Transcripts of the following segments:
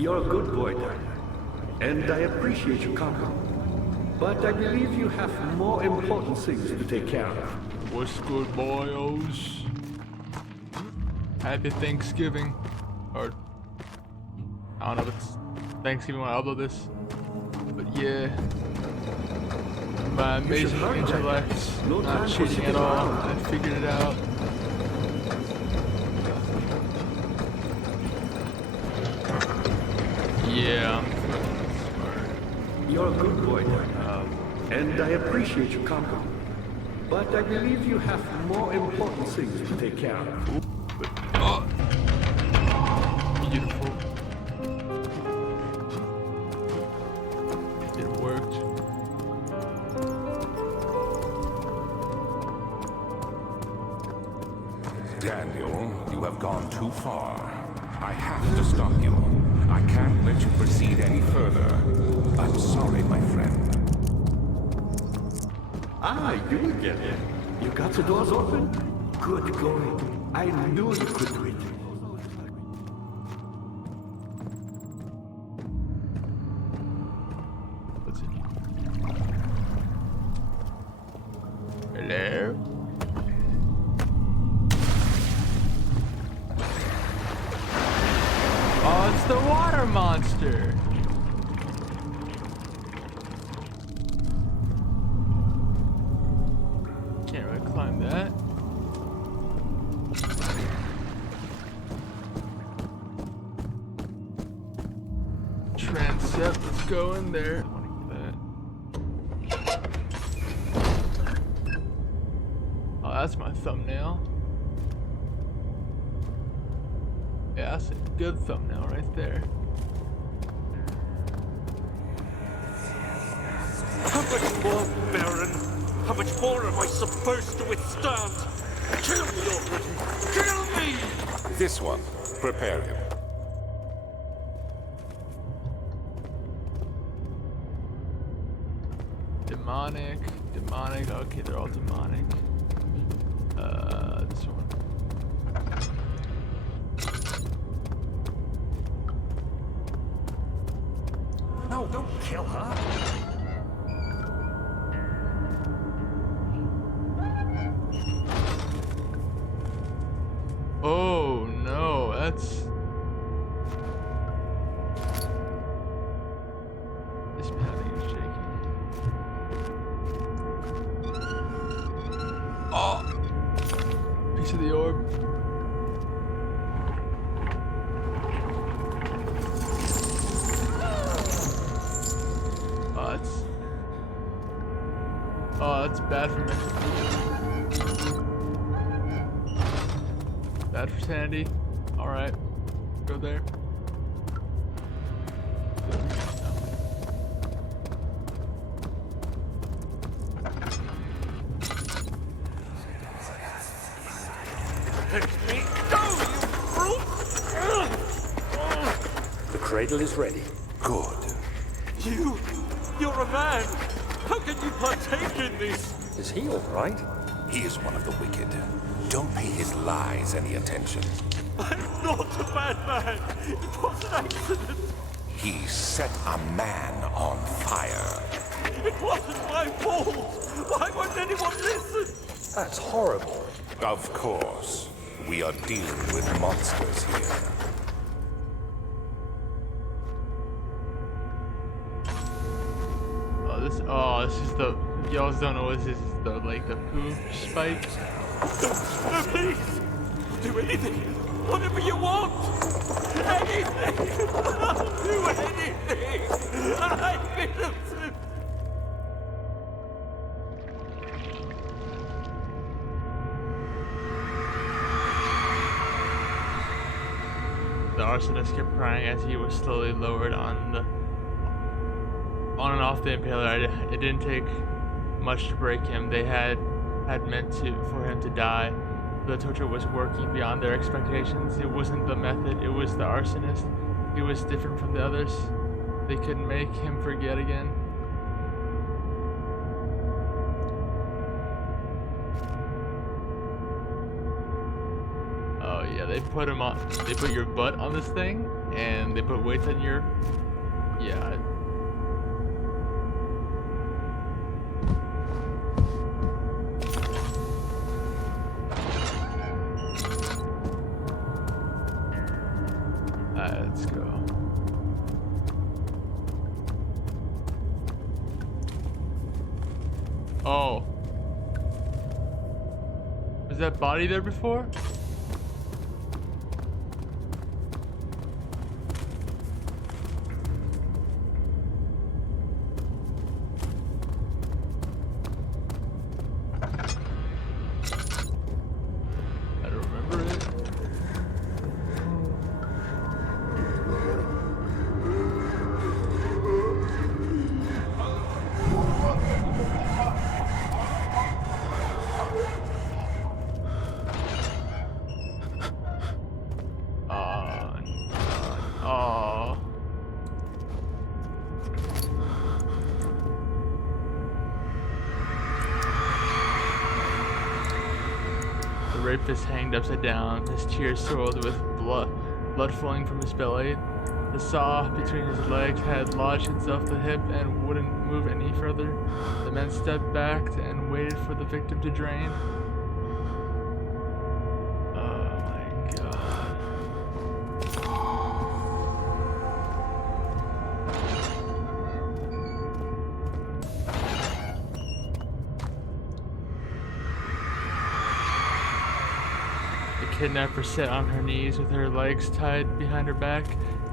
You're a good boy, Daniel, and I appreciate your company. But I believe you have more important things to take care of. What's good, boyos? Happy Thanksgiving. Or, I don't know if it's Thanksgiving when I upload this. But yeah. My amazing intellect, not cheating at all. I figured it out. Yeah, I'm smart. You're a good boy, Daniel, and I appreciate your company. But I believe you have more important things to take care of. Beautiful. It worked. Daniel, you have gone too far. I have to stop you. I can't let you proceed any further. I'm sorry, my friend. Ah, you again. You got the doors open? Good going. I knew you could do it. What's it? Hello? Oh, it's the water monster! Can't really climb that. Transept, let's go in there. I wanna get that. Oh, that's my thumbnail. Yeah, that's a good thumbnail right there. How much more, Baron? How much more am I supposed to withstand? Kill me already! Kill me! This one. Prepare him. Demonic, okay, they're all demonic. This one. No, don't kill her! Oh no, that's... This padding is shaking. Oh! Piece of the orb. Oh, that's bad for me. Bad for sanity. Alright. Go there. Let me go, you brute! The cradle is ready. Good. You're a man! How can you partake in this? Is he all right? He is one of the wicked. Don't pay his lies any attention. I'm not a bad man! It was an accident! He set a man on fire. It wasn't my fault! Why won't anyone listen? That's horrible. Of course. We are dealing with monsters here. Oh, this is the... Y'all don't know what this is, the, like, the poop spike. No, please! Do anything! Whatever you want! Anything! I'll do anything! I'm innocent! The arsonist kept crying as he was slowly lowered on and off the impaler. It didn't take much to break him. They had meant for him to die. The torture was working beyond their expectations. It wasn't the method, it was the arsonist. He was different from the others. They couldn't make him forget again. Oh yeah, they put him on. They put your butt on this thing, and they put weights on your. Yeah. Let's go. Oh. Was that body there before? I don't remember it. Oh. The rapist hanged upside down, his tears soiled with blood flowing from his belly. The saw between his legs had lodged itself in the hip and wouldn't move any further. The man stepped back and waited for the victim to drain. Oh my god. The kidnapper sat on her knees with her legs tied behind her back.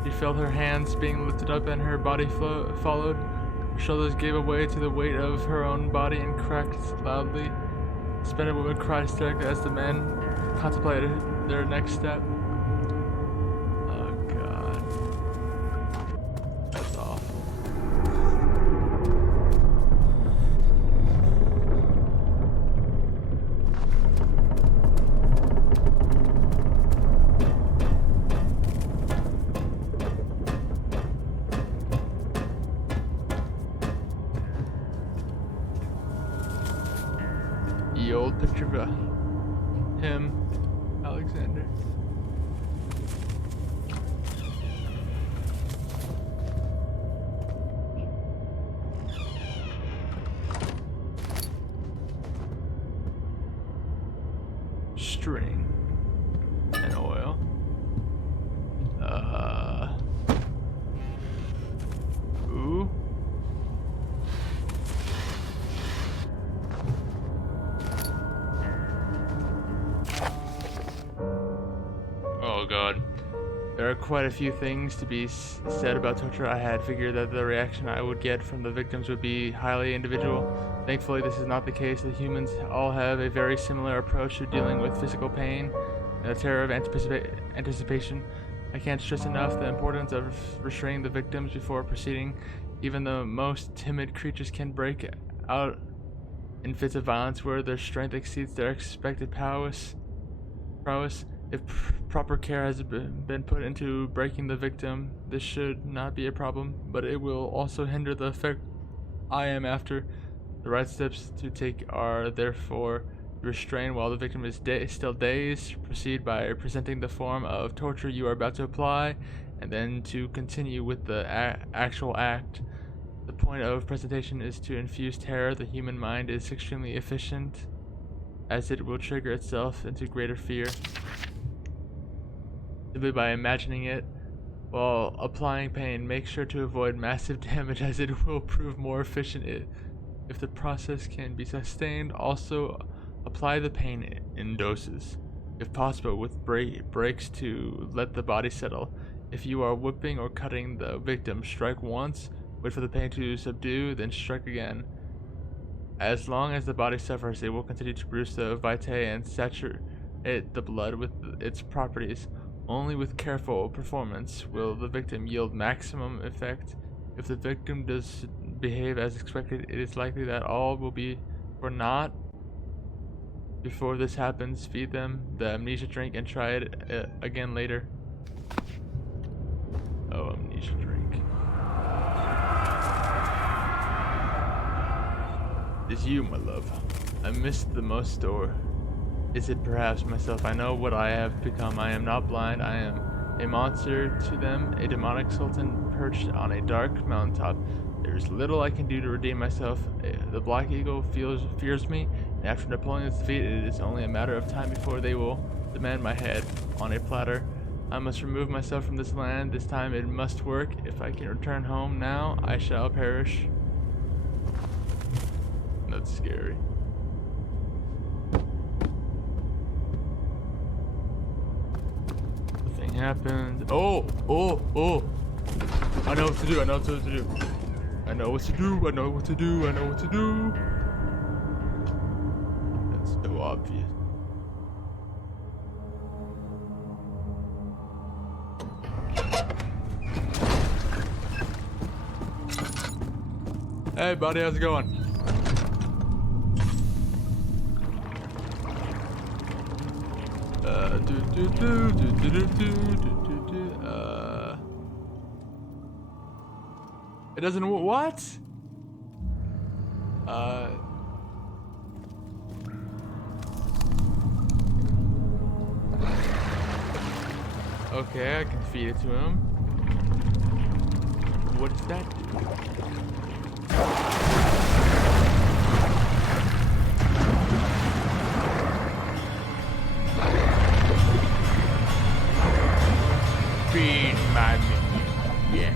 She felt her hands being lifted up and her body followed. Her shoulders gave way to the weight of her own body and cracked loudly. The Spanish woman cried hysterically as the men contemplated their next step. Oh god. That's awful. The old picture of him, Alexander. String and oil. Ooh. Oh god. There are quite a few things to be said about torture. I had figured that the reaction I would get from the victims would be highly individual. Thankfully, this is not the case. The humans all have a very similar approach to dealing with physical pain and the terror of anticipation. I can't stress enough the importance of restraining the victims before proceeding. Even the most timid creatures can break out in fits of violence where their strength exceeds their expected prowess. If proper care has been put into breaking the victim, this should not be a problem, but it will also hinder the effect I am after. The right steps to take are therefore to restrain while the victim is still dazed, proceed by presenting the form of torture you are about to apply, and then to continue with the actual act. The point of presentation is to infuse terror. The human mind is extremely efficient, as it will trigger itself into greater fear simply by imagining it. While applying pain, make sure to avoid massive damage, as it will prove more efficient if the process can be sustained. Also, apply the pain in doses, if possible with breaks to let the body settle. If you are whipping or cutting the victim, strike once, wait for the pain to subdue, then strike again. As long as the body suffers, it will continue to produce the vitae and saturate the blood with its properties. Only with careful performance will the victim yield maximum effect. If the victim does behave as expected, it is likely that all will be for naught. Before this happens, feed them the amnesia drink and try it again later. Oh, amnesia drink. It's you, my love. I missed the most store. Is it perhaps myself? I know what I have become. I am not blind. I am a monster to them, a demonic sultan perched on a dark mountaintop. There is little I can do to redeem myself. The Black Eagle fears me, and after Napoleon's defeat, it is only a matter of time before they will demand my head on a platter. I must remove myself from this land. This time it must work. If I can return home now, I shall perish. That's scary. Nothing happened. Oh! I know what to do. I know what to do. I know what to do. I know what to do. I know what to do. That's so obvious. Hey buddy, how's it going? It doesn't what? Okay, I can feed it to him. What does that do? Feed my minion, yeah.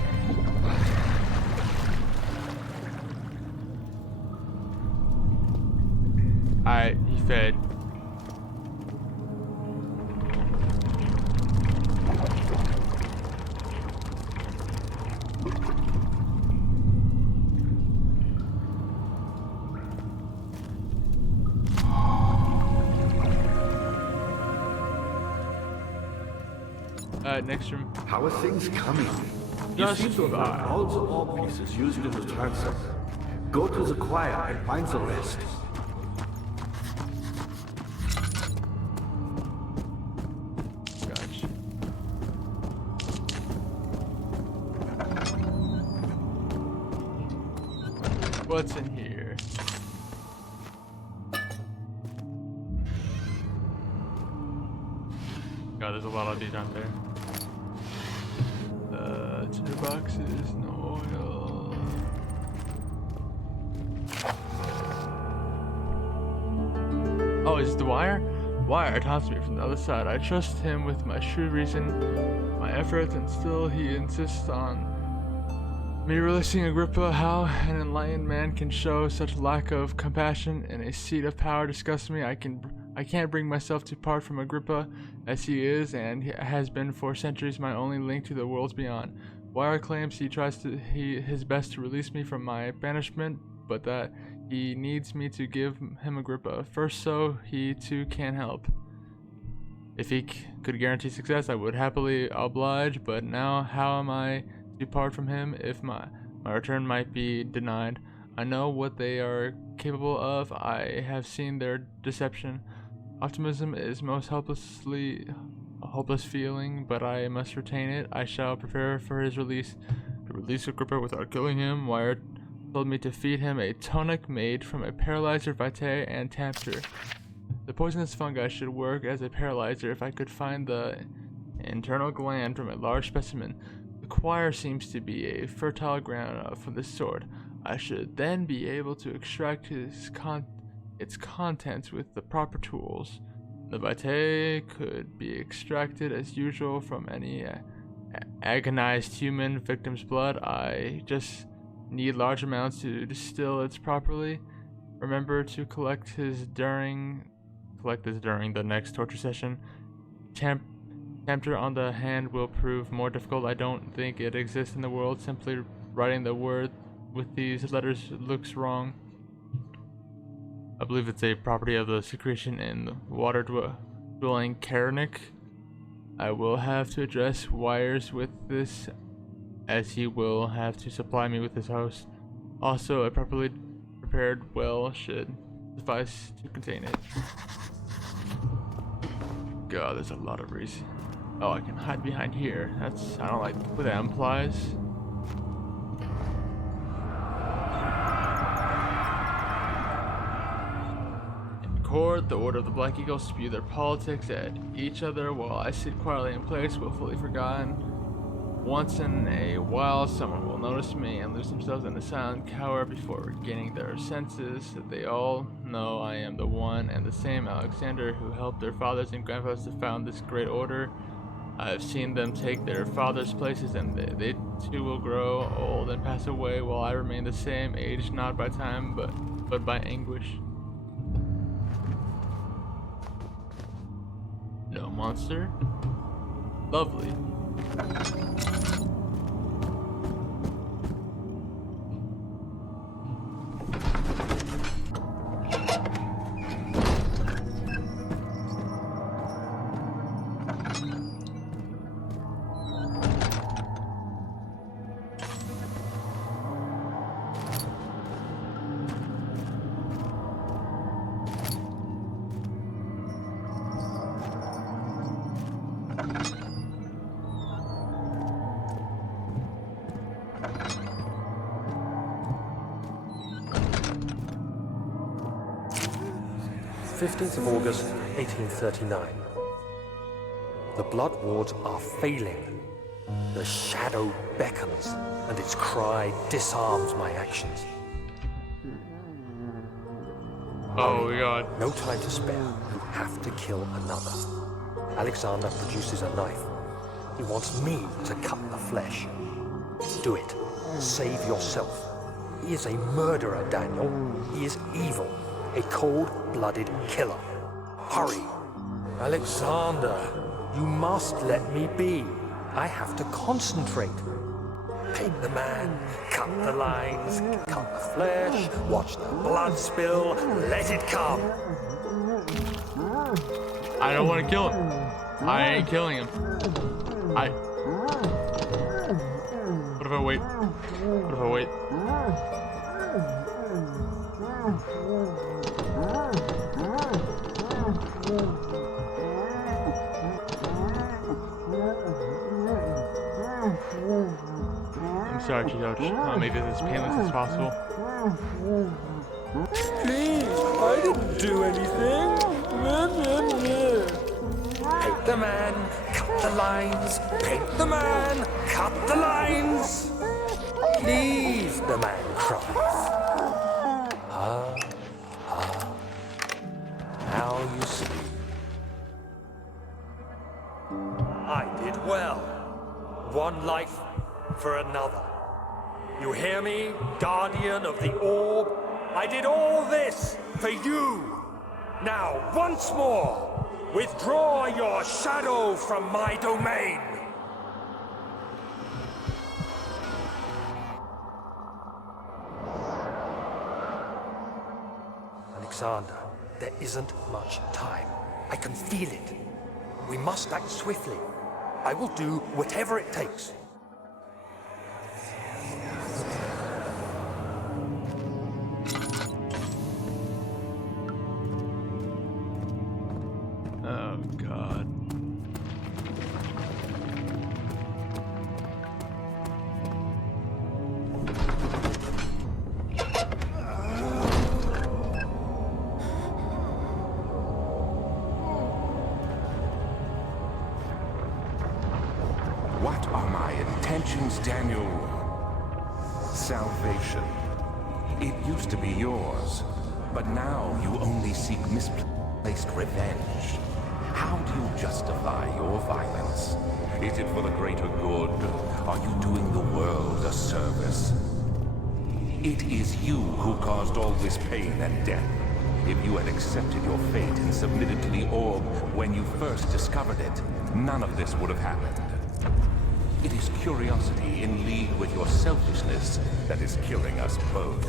Alright, he fed. Next room. How are things coming? You Just seem to have found all the ore pieces used in the transfer. Go to the choir and find the rest. Gotcha. What's in here? God, there's a lot of these out there. Tinder boxes, no oil. Oh, is it the wire? Wire taunts me from the other side. I trust him with my shrewd reason, my efforts, and still he insists on me releasing Agrippa. How an enlightened man can show such lack of compassion in a seat of power disgusts me. I can't bring myself to part from Agrippa, as he is and has been for centuries my only link to the worlds beyond. Wire claims he tries his best to release me from my banishment, but that he needs me to give him Agrippa first, so he too can help. If he could guarantee success, I would happily oblige, but now how am I to part from him if my return might be denied? I know what they are capable of. I have seen their deception. Optimism is most a hopeless feeling, but I must retain it. I shall prepare for his release. To release Agrippa without killing him, Wire told me to feed him a tonic made from a paralyzer, vitae, and tempter. The poisonous fungi should work as a paralyzer if I could find the internal gland from a large specimen. The choir seems to be a fertile ground for this sort. I should then be able to extract its contents with the proper tools. The vitae could be extracted as usual from any agonized human victim's blood. I just need large amounts to distill it properly. Remember to collect this during the next torture session. Tempter on the hand will prove more difficult. I don't think it exists in the world. Simply writing the word with these letters looks wrong. I believe it's a property of the secretion in the water-dwelling Karnik. I will have to address Wires with this, as he will have to supply me with his host. Also, a properly prepared well should suffice to contain it. God, there's a lot of reason. Oh, I can hide behind here. I don't like what that implies. court, the Order of the Black Eagle spew their politics at each other while I sit quietly in place, willfully forgotten. Once in a while, someone will notice me and lose themselves in a silent cower before regaining their senses. They all know I am the one and the same Alexander who helped their fathers and grandfathers to found this great order. I have seen them take their fathers' places, and they too will grow old and pass away, while I remain the same, aged not by time, but by anguish. No monster? Lovely. August 1839. The blood wards are failing. The shadow beckons, and its cry disarms my actions. Oh god. No time to spare. You have to kill another. Alexander produces a knife. He wants me to cut the flesh. Do it. Save yourself. He is a murderer, Daniel. He is evil. A cold-blooded killer. Hurry. Alexander, you must let me be. I have to concentrate. Paint the man, cut the lines, cut the flesh, watch the blood spill, let it come. I don't want to kill him. I ain't killing him. What if I wait? What if I wait? I'm sorry, Chicoch. I'll make this as painless as possible. Please, I didn't do anything. Paint the man, cut the lines. Paint the man, cut the lines. Please, the man cries. Now you see. I did well. One life for another. You hear me, guardian of the orb? I did all this for you. Now, once more, withdraw your shadow from my domain. Alexander, there isn't much time. I can feel it. We must act swiftly. I will do whatever it takes. Oh god. What are my intentions, Daniel? Salvation. It used to be yours, but now you only seek misplaced revenge. How do you justify your violence? Is it for the greater good? Are you doing the world a service? It is you who caused all this pain and death. If you had accepted your fate and submitted to the orb when you first discovered it, none of this would have happened. It is curiosity in league with your selfishness that is killing us both.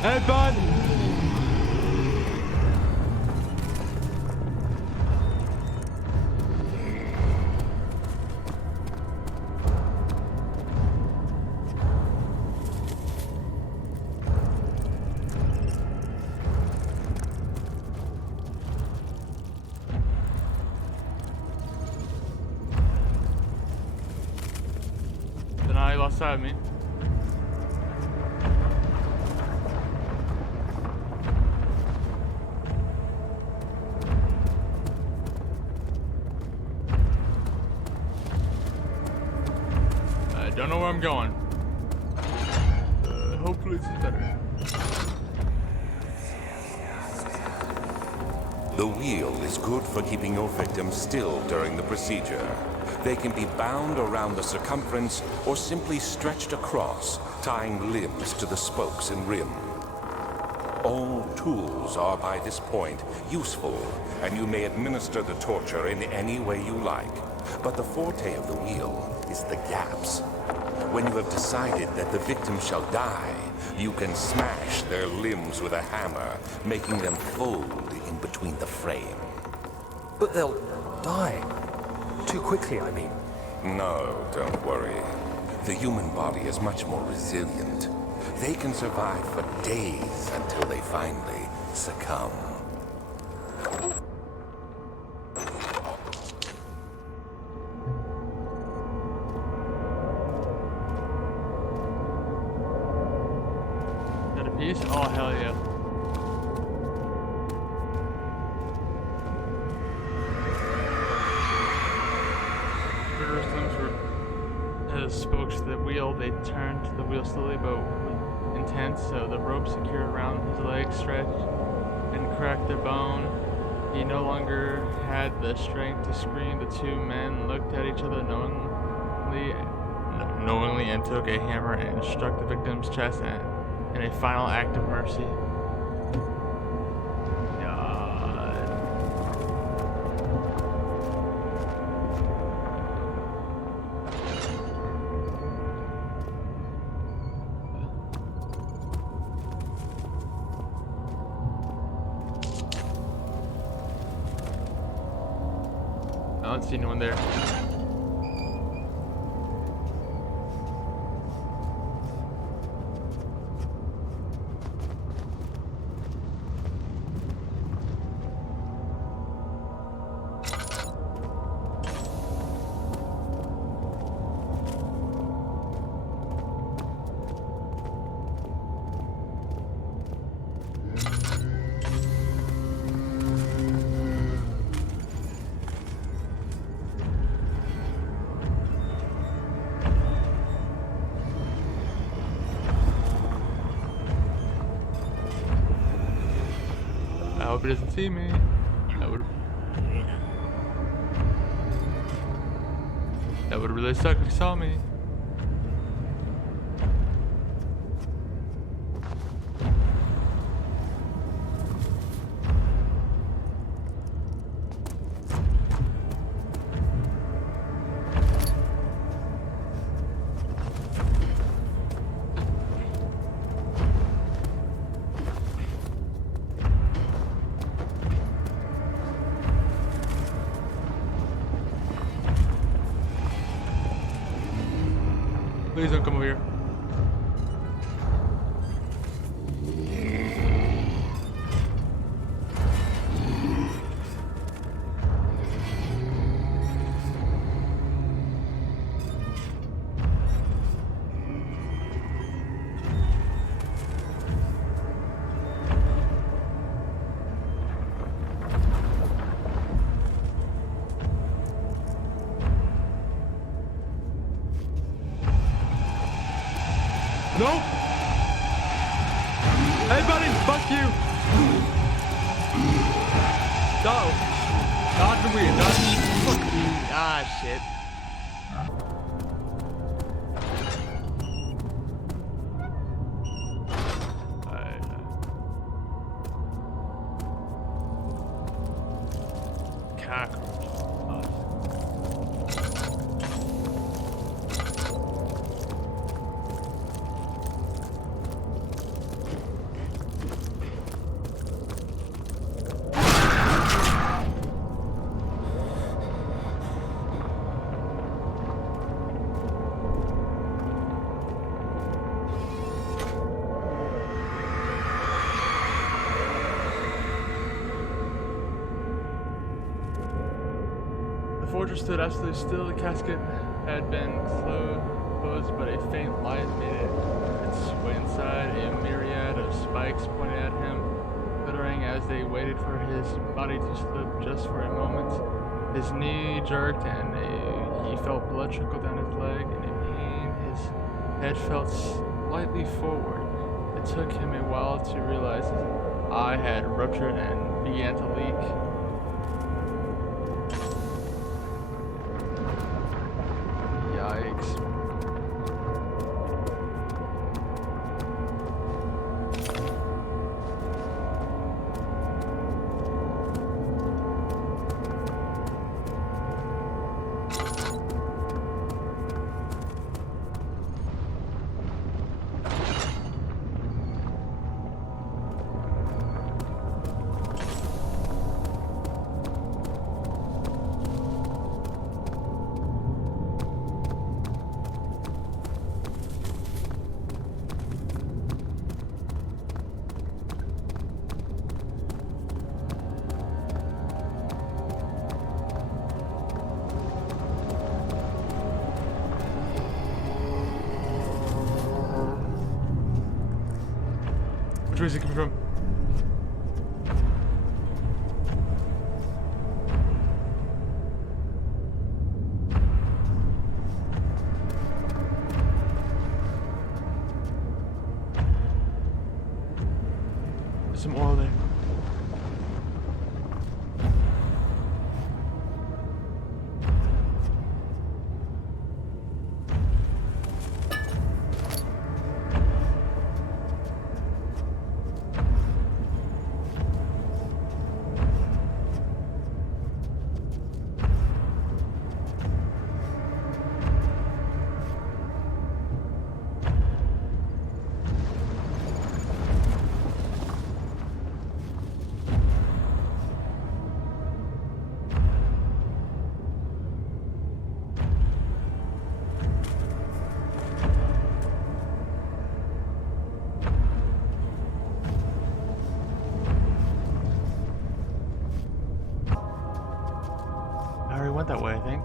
Hey, bud! Then I lost sight of me. don't know where I'm going. Hopefully this is better. The wheel is good for keeping your victims still during the procedure. They can be bound around the circumference or simply stretched across, tying limbs to the spokes and rim. All tools are by this point useful, and you may administer the torture in any way you like. But the forte of the wheel is the gaps. When you have decided that the victim shall die, you can smash their limbs with a hammer, making them fold in between the frame. But they'll die. Too quickly, I mean. No, don't worry. The human body is much more resilient. They can survive for days until they finally succumb. Got a piece? Oh, hell yeah. Murderous limbs were as spokes to the wheel. They turned the wheel slowly but with intent, so the rope secured around his legs stretched and cracked their bone. He no longer had the strength to scream. The two men looked at each other knowingly and took a hammer and struck the victim's chest in a final act of mercy. God. I don't see anyone there. I hope he doesn't see me. That would really suck if he saw me. Please don't come over here. Nope! Hey buddy, fuck you! No! Dodge the weird, dodge the Ah, shit. The fortress stood absolutely still. The casket had been closed, but a faint light made its way inside. A myriad of spikes pointed at him, glittering as they waited for his body to slip just for a moment. His knee jerked, and he felt blood trickle down his leg. In a pain, his head felt slightly forward. It took him a while to realize his eye had ruptured and began to leak. Yikes. Which way is it coming from? There's some oil there. I already went that way, I think.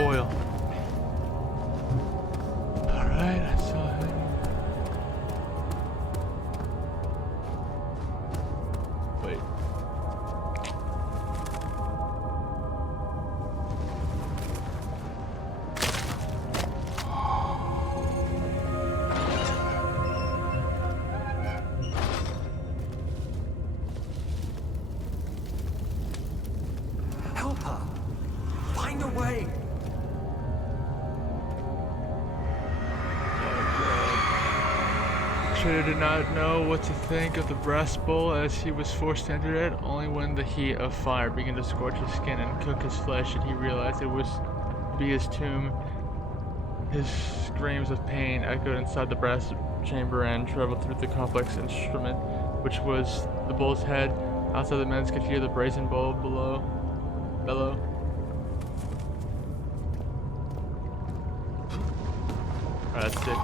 Oil. Alright, I saw it. Wait. Help her! Find a way! Trader did not know what to think of the brass bowl as he was forced to enter it. Only when the heat of fire began to scorch his skin and cook his flesh did he realize it was to be his tomb. His screams of pain echoed inside the brass chamber and traveled through the complex instrument, which was the bull's head. Outside, the men could hear the brazen bowl bellow. Alright, that's 6.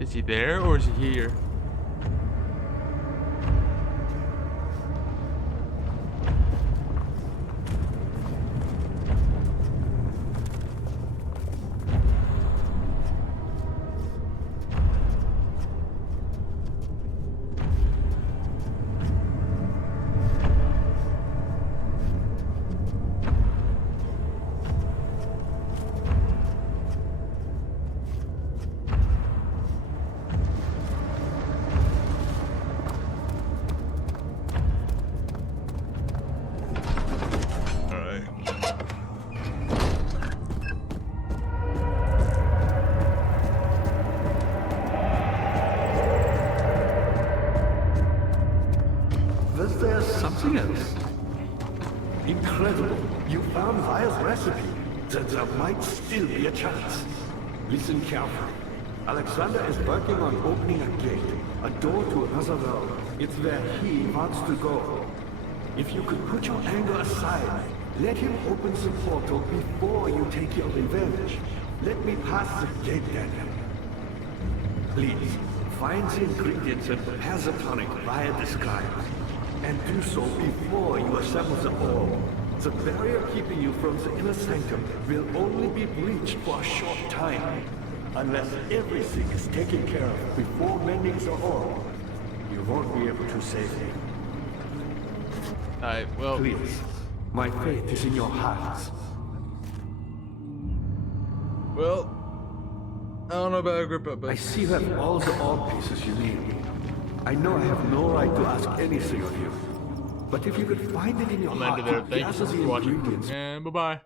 Is he there or is he here? something else. Incredible. You found Vile's recipe. Then there might still be a chance. Listen carefully. Alexander is working on opening a gate, a door to another world. It's where he wants to go. If you could put your anger aside, let him open the portal before you take your revenge. Let me pass the gate, Daniel. Please, find the ingredients and prepare the tonic via described. And do so before you assemble the orb. The barrier keeping you from the inner sanctum will only be breached for a short time. Unless everything is taken care of before mending the orb, you won't be able to save him. Alright, well, Please, my faith is in your hearts. I don't know about Agrippa, but I see you have all the orb pieces you need. I know I have no right to ask anything of you. But if you could find it in your I'm heart ended there. to Thank you gather so much the for watching, ingredients and bye-bye.